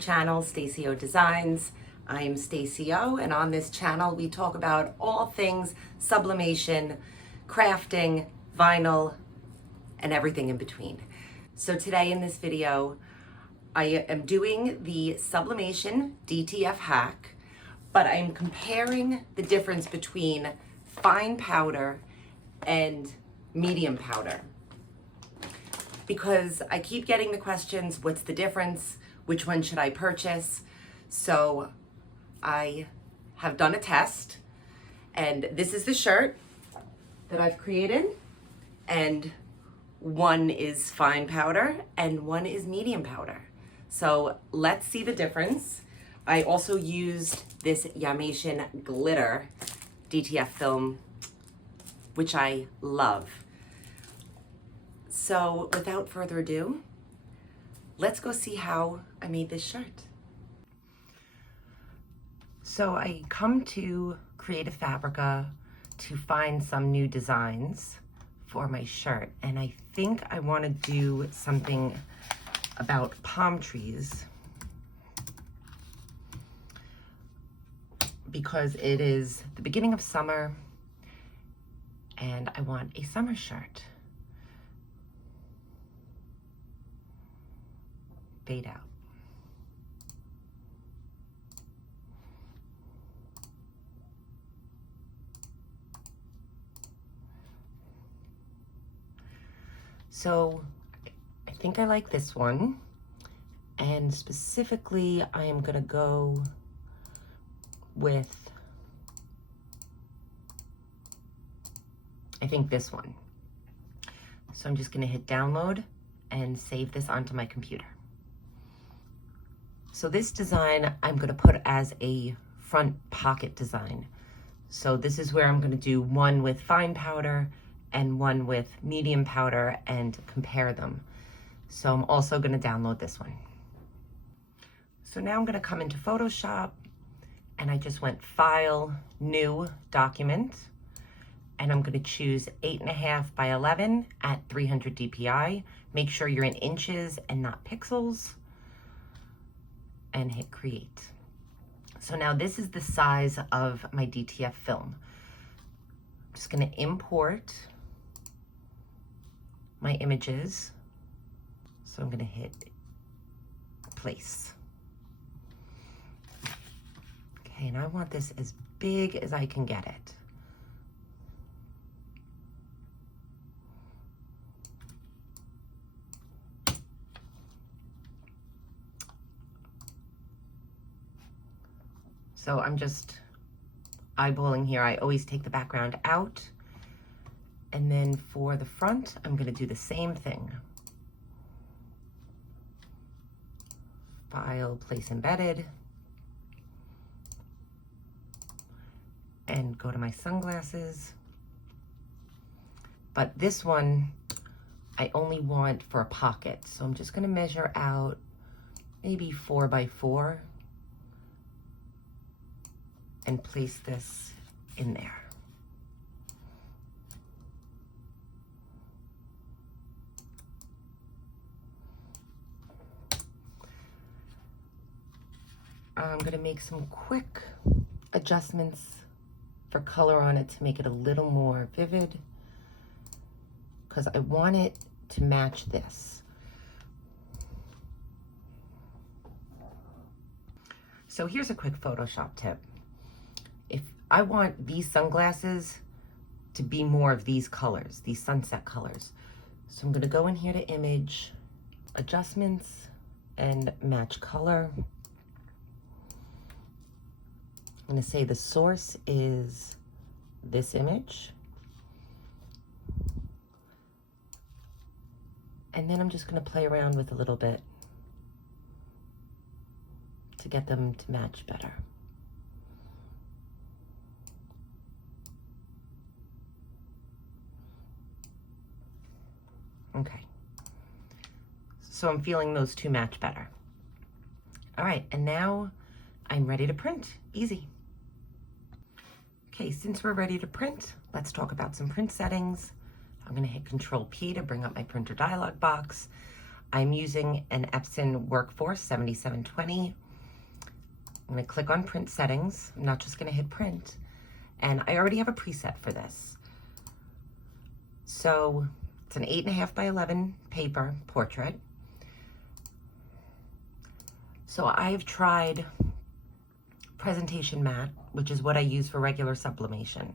channel, Stacy O Designs. I'm Stacy O, and on this channel we talk about all things sublimation, crafting, vinyl, and everything in between. So today in this video, I am doing the Sublimation DTF Hack, but I'm comparing the difference between fine powder and medium powder. Because I keep getting the questions, what's the difference? Which one should I purchase? So I have done a test, and this is the shirt that I've created, and one is fine powder and one is medium powder. So let's see the difference. I also used this Yamation Glitter DTF film, which I love. So without further ado, let's go see how I made this shirt. So I come to Creative Fabrica to find some new designs for my shirt, and I think I want to do something about palm trees because it is the beginning of summer and I want a summer shirt. Fade out. So I think I like this one, and specifically I am gonna go with, I think this one. So I'm just gonna hit download and save this onto my computer. So this design I'm gonna put as a front pocket design. So this is where I'm gonna do one with fine powder and one with medium powder and compare them. So I'm also gonna download this one. So now I'm gonna come into Photoshop, and I just went File, New, Document, and I'm gonna choose 8.5 by 11 at 300 DPI. Make sure you're in inches and not pixels, and hit Create. So now this is the size of my DTF film. I'm just gonna import my images. So I'm gonna hit place. Okay, and I want this as big as I can get it. So I'm just eyeballing here. I always take the background out. And then for the front, I'm gonna do the same thing. File, place embedded, and go to my sunglasses. But this one, I only want for a pocket. So I'm just gonna measure out maybe 4 by 4 and place this in there. I'm gonna make some quick adjustments for color on it to make it a little more vivid, because I want it to match this. So here's a quick Photoshop tip. If I want these sunglasses to be more of these colors, these sunset colors, so I'm gonna go in here to Image, Adjustments, and Match Color. I'm going to say the source is this image. And then I'm just going to play around with a little bit to get them to match better. Okay. So I'm feeling those two match better. All right, and now I'm ready to print. Easy. Okay, since we're ready to print, let's talk about some print settings. I'm gonna hit Control P to bring up my printer dialog box. I'm using an Epson Workforce 7720. I'm going to click on print settings. I'm not just going to hit print. And I already have a preset for this. So it's an 8.5 by 11 paper portrait. So I've tried presentation matte, which is what I use for regular sublimation.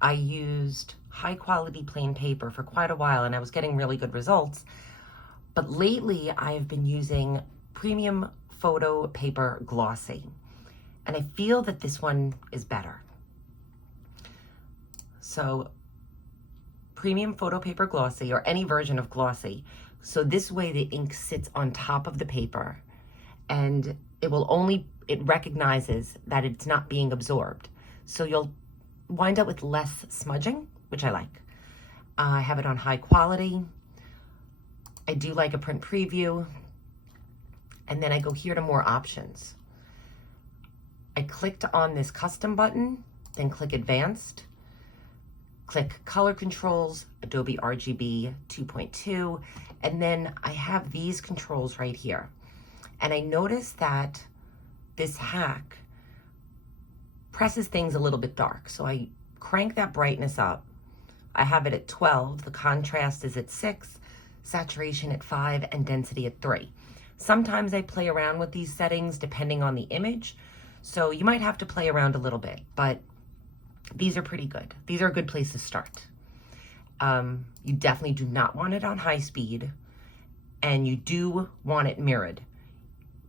I used high quality plain paper for quite a while and I was getting really good results. But lately I've been using premium photo paper glossy. And I feel that this one is better. So premium photo paper glossy, or any version of glossy. So this way the ink sits on top of the paper and it recognizes that it's not being absorbed. So you'll wind up with less smudging, which I like. I have it on high quality. I do like a print preview. And then I go here to more options. I clicked on this custom button, then click advanced, click color controls, Adobe RGB 2.2, and then I have these controls right here. And I noticed that this hack presses things a little bit dark. So I crank that brightness up. I have it at 12, the contrast is at 6, saturation at 5, and density at 3. Sometimes I play around with these settings depending on the image. So you might have to play around a little bit, but these are pretty good. These are a good place to start. You definitely do not want it on high speed, and you do want it mirrored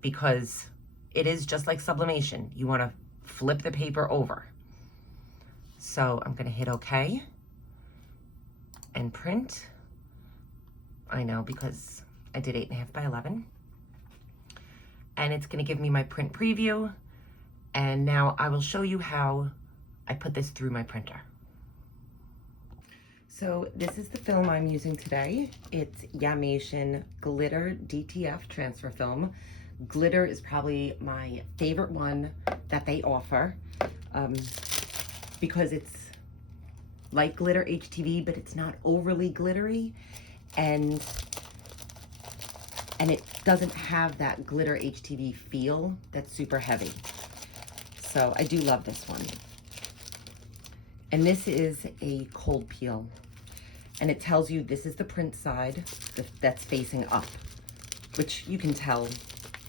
because it is just like sublimation. You want to flip the paper over. So I'm going to hit OK and print. I know, because I did 8.5 by 11. And it's going to give me my print preview. And now I will show you how I put this through my printer. So this is the film I'm using today. It's Yamation Glitter DTF transfer film. Glitter is probably my favorite one that they offer because it's like glitter HTV, but it's not overly glittery, and it doesn't have that glitter HTV feel that's super heavy. So I do love this one. And this is a cold peel. And it tells you this is the print side that's facing up, which you can tell.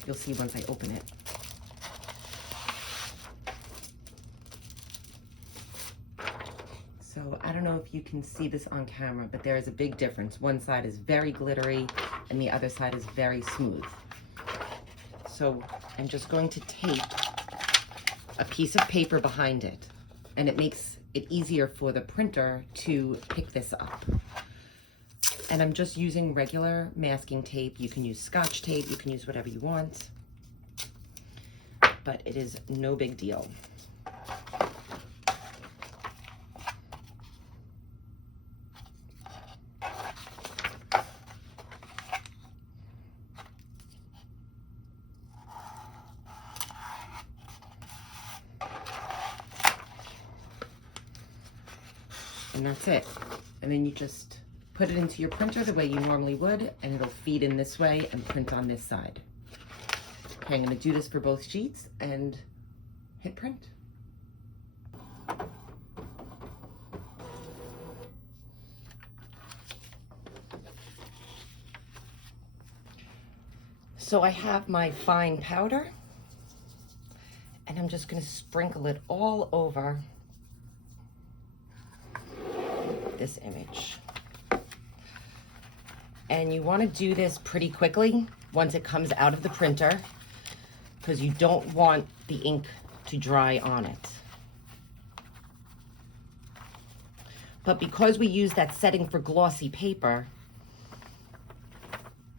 You'll see once I open it. So I don't know if you can see this on camera, but there is a big difference. One side is very glittery and the other side is very smooth. So I'm just going to tape a piece of paper behind it, and it makes it easier for the printer to pick this up. And I'm just using regular masking tape. You can use Scotch tape, you can use whatever you want, but it is no big deal. And that's it. And then you just put it into your printer the way you normally would, and it'll feed in this way and print on this side. Okay, I'm going to do this for both sheets and hit print. So I have my fine powder, and I'm just going to sprinkle it all over this image. And you want to do this pretty quickly once it comes out of the printer, because you don't want the ink to dry on it. But because we use that setting for glossy paper,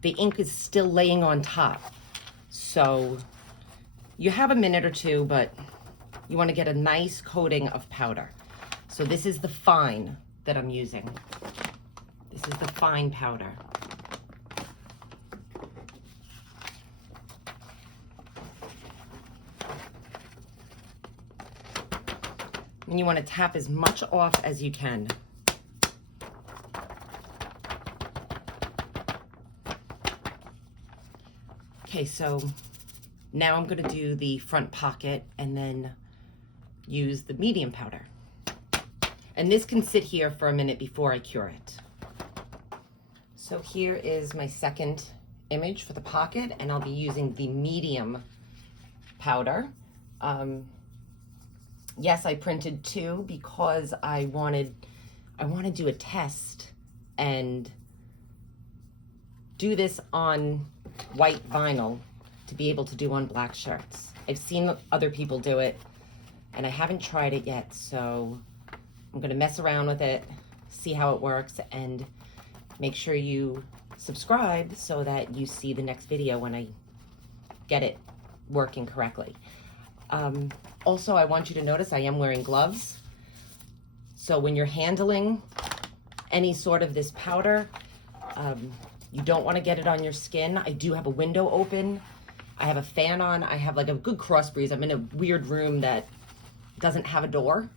the ink is still laying on top. So you have a minute or two, but you want to get a nice coating of powder. So this is the fine that I'm using. This is the fine powder. And you want to tap as much off as you can. Okay, so now I'm gonna do the front pocket and then use the medium powder. And this can sit here for a minute before I cure it. So here is my second image for the pocket, and I'll be using the medium powder. Yes, I printed two because I want to do a test and do this on white vinyl to be able to do on black shirts. I've seen other people do it and I haven't tried it yet, so I'm gonna mess around with it, see how it works, and make sure you subscribe so that you see the next video when I get it working correctly. Also, I want you to notice I am wearing gloves. So when you're handling any sort of this powder, you don't want to get it on your skin. I do have a window open. I have a fan on. I have like a good cross breeze. I'm in a weird room that doesn't have a door.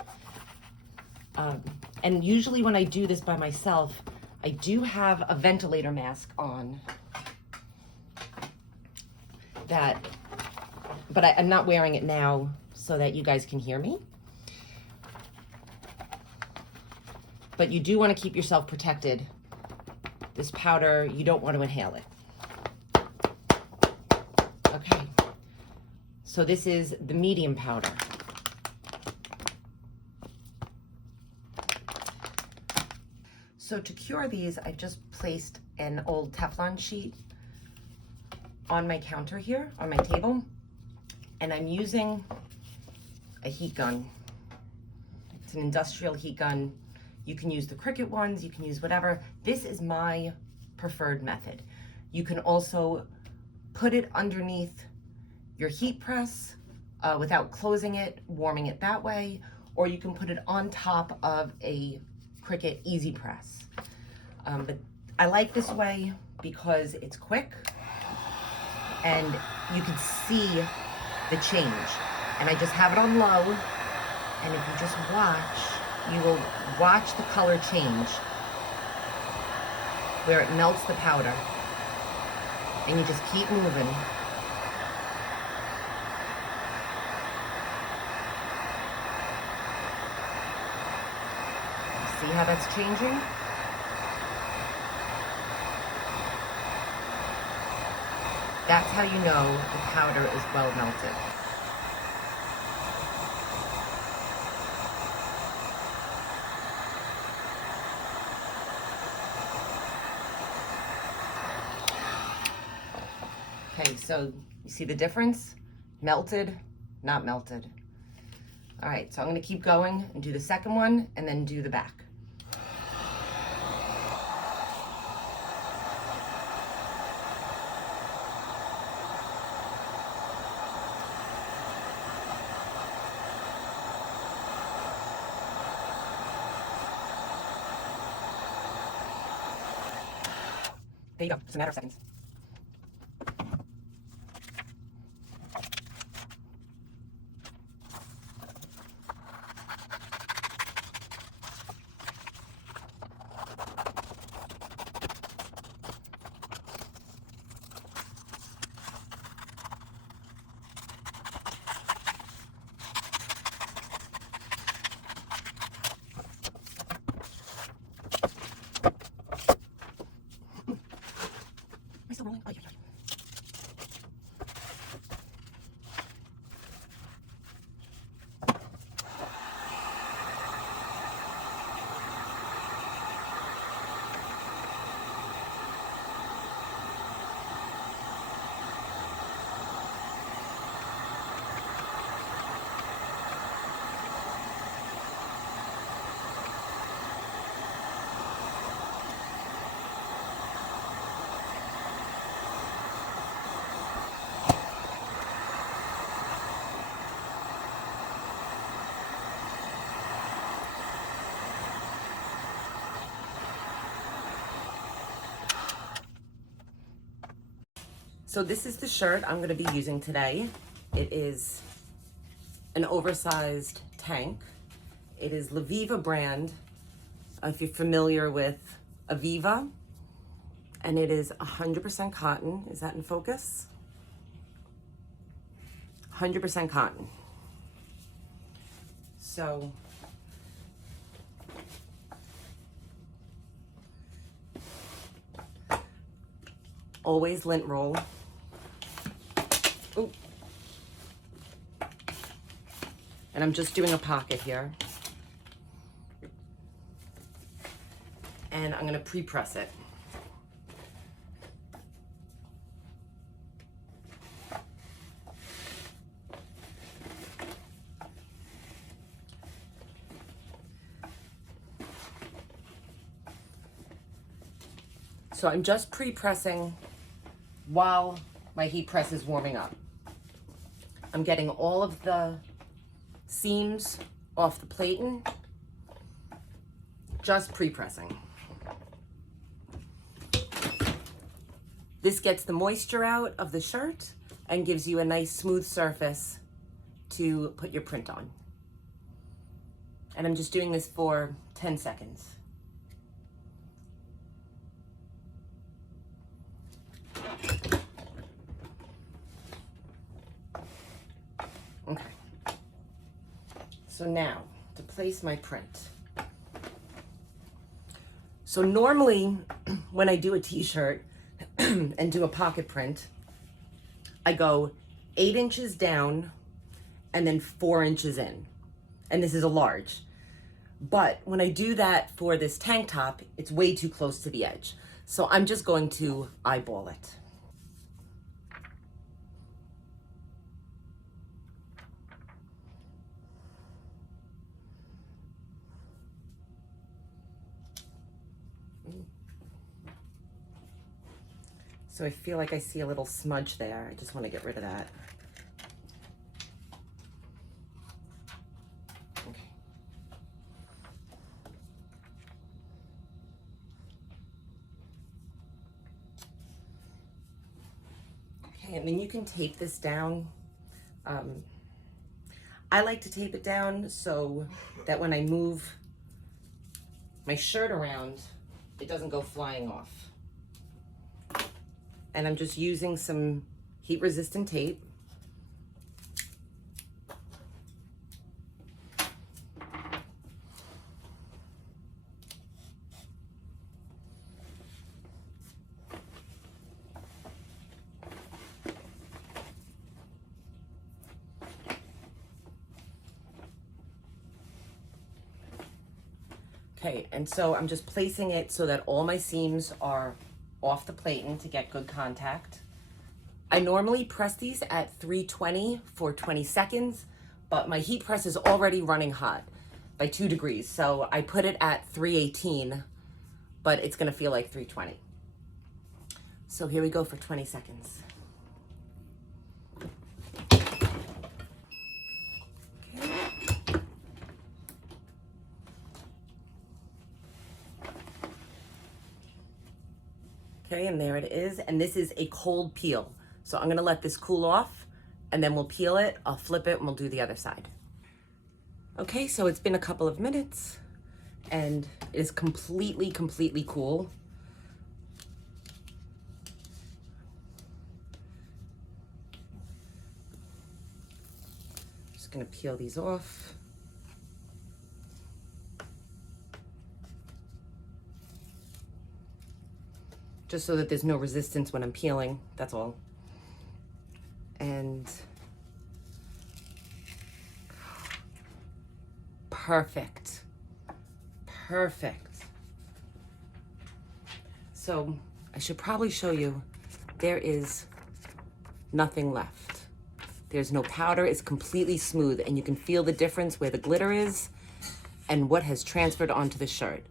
And usually when I do this by myself, I do have a ventilator mask on but I'm not wearing it now so that you guys can hear me. But you do want to keep yourself protected. This powder, you don't want to inhale it. Okay, so this is the medium powder. So to cure these, I've just placed an old Teflon sheet on my counter here, on my table, and I'm using a heat gun. It's an industrial heat gun. You can use the Cricut ones, you can use whatever. This is my preferred method. You can also put it underneath your heat press without closing it, warming it that way, or you can put it on top of a Cricut Easy Press. But I like this way because it's quick and you can see the change. And I just have it on low, and if you just watch, you will watch the color change where it melts the powder, and you just keep moving. See how that's changing? That's how you know the powder is well melted. Okay, so you see the difference? Melted, not melted. All right, so I'm gonna keep going and do the second one and then do the back. There you go, just a matter of seconds. Am I still rolling? Oh, yeah. So this is the shirt I'm going to be using today. It is an oversized tank. It is Laviva brand, if you're familiar with Aviva, and it is 100% cotton. Is that in focus? 100% cotton. So always lint roll. Ooh. And I'm just doing a pocket here. And I'm gonna pre-press it. So I'm just pre-pressing while my heat press is warming up. I'm getting all of the seams off the platen, just pre-pressing. This gets the moisture out of the shirt and gives you a nice smooth surface to put your print on. And I'm just doing this for 10 seconds. Okay. So now, to place my print. So normally, when I do a t-shirt and do a pocket print, I go 8 inches down and then 4 inches in. And this is a large. But when I do that for this tank top, it's way too close to the edge. So I'm just going to eyeball it. So I feel like I see a little smudge there. I just want to get rid of that. Okay. Okay, and then you can tape this down. I like to tape it down so that when I move my shirt around, it doesn't go flying off. And I'm just using some heat resistant tape. Okay, and so I'm just placing it so that all my seams are off the platen to get good contact. I normally press these at 320 for 20 seconds, but my heat press is already running hot by 2 degrees. So I put it at 318, but it's gonna feel like 320. So here we go for 20 seconds. Okay, and there it is. And this is a cold peel. So I'm gonna let this cool off and then we'll peel it, I'll flip it and we'll do the other side. Okay, so it's been a couple of minutes and it is completely cool. Just gonna peel these off. Just so that there's no resistance when I'm peeling, that's all. And perfect, perfect. So I should probably show you, there is nothing left. There's no powder, it's completely smooth and you can feel the difference where the glitter is and what has transferred onto the shirt.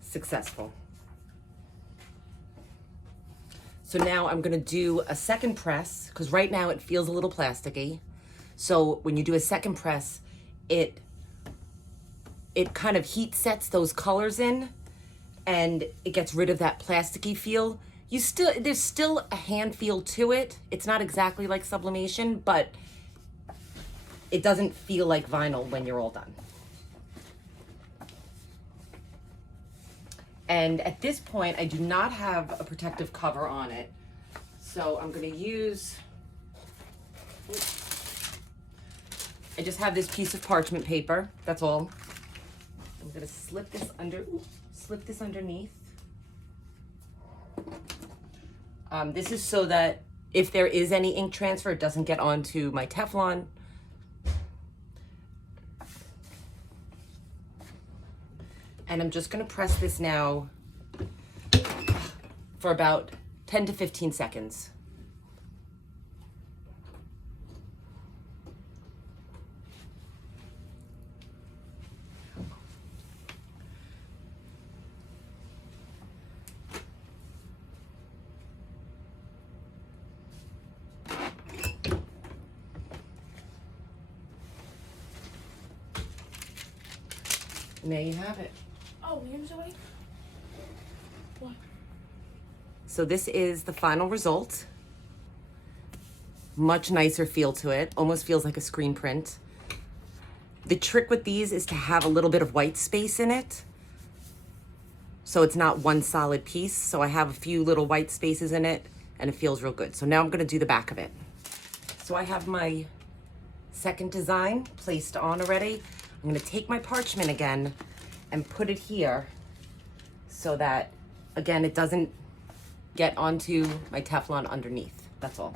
Successful. So now I'm gonna do a second press, because right now it feels a little plasticky. So when you do a second press, it kind of heat sets those colors in and it gets rid of that plasticky feel. There's still a hand feel to it. It's not exactly like sublimation, but it doesn't feel like vinyl when you're all done. And at this point, I do not have a protective cover on it. So I'm gonna use I just have this piece of parchment paper, that's all. I'm gonna slip this underneath. This is so that if there is any ink transfer, it doesn't get onto my Teflon. And I'm just gonna press this now for about 10 to 15 seconds. And there you have it. Oh, I'm sorry. What? So this is the final result. Much nicer feel to it. Almost feels like a screen print. The trick with these is to have a little bit of white space in it, so it's not one solid piece. So I have a few little white spaces in it, and it feels real good. So now I'm gonna do the back of it. So I have my second design placed on already. I'm gonna take my parchment again and put it here so that, again, it doesn't get onto my Teflon underneath. That's all.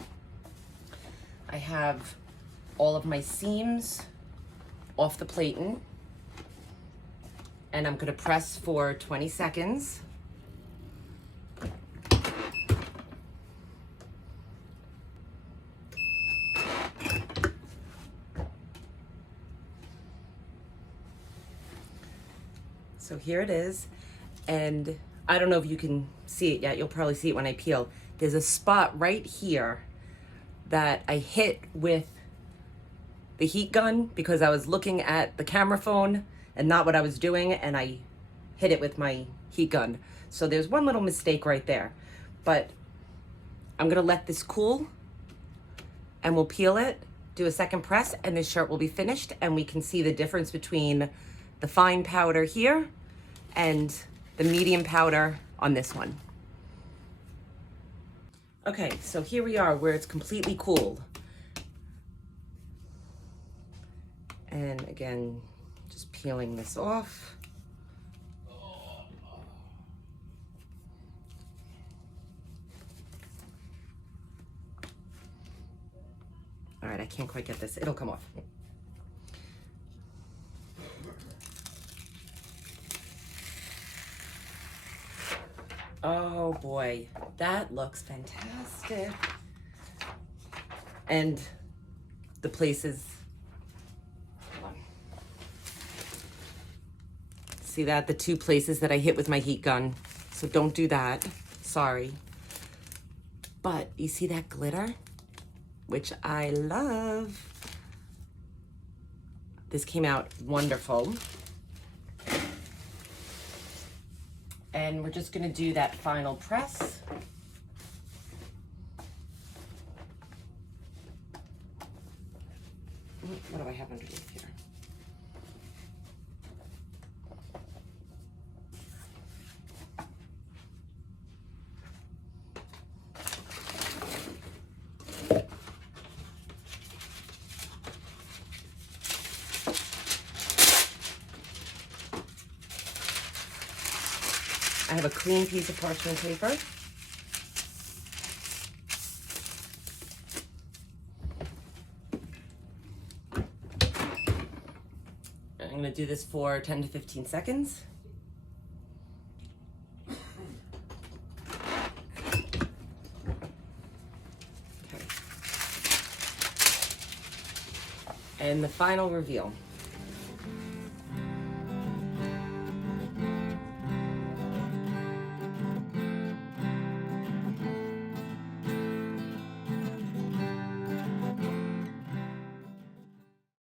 I have all of my seams off the platen, and I'm gonna press for 20 seconds. So here it is, and I don't know if you can see it yet. You'll probably see it when I peel. There's a spot right here that I hit with the heat gun because I was looking at the camera phone and not what I was doing, and I hit it with my heat gun. So there's one little mistake right there, but I'm gonna let this cool and we'll peel it, do a second press, and this shirt will be finished, and we can see the difference between the fine powder here and the medium powder on this one. Okay, so here we are where it's completely cooled. And again, just peeling this off. All right, I can't quite get this. It'll come off. Oh boy, that looks fantastic. And the places, see that? The two places that I hit with my heat gun. So don't do that, sorry. But you see that glitter, which I love. This came out wonderful. And we're just gonna do that final press. What do I have underneath here? I have a clean piece of parchment paper. I'm going to do this for 10 to 15 seconds. Okay. And the final reveal.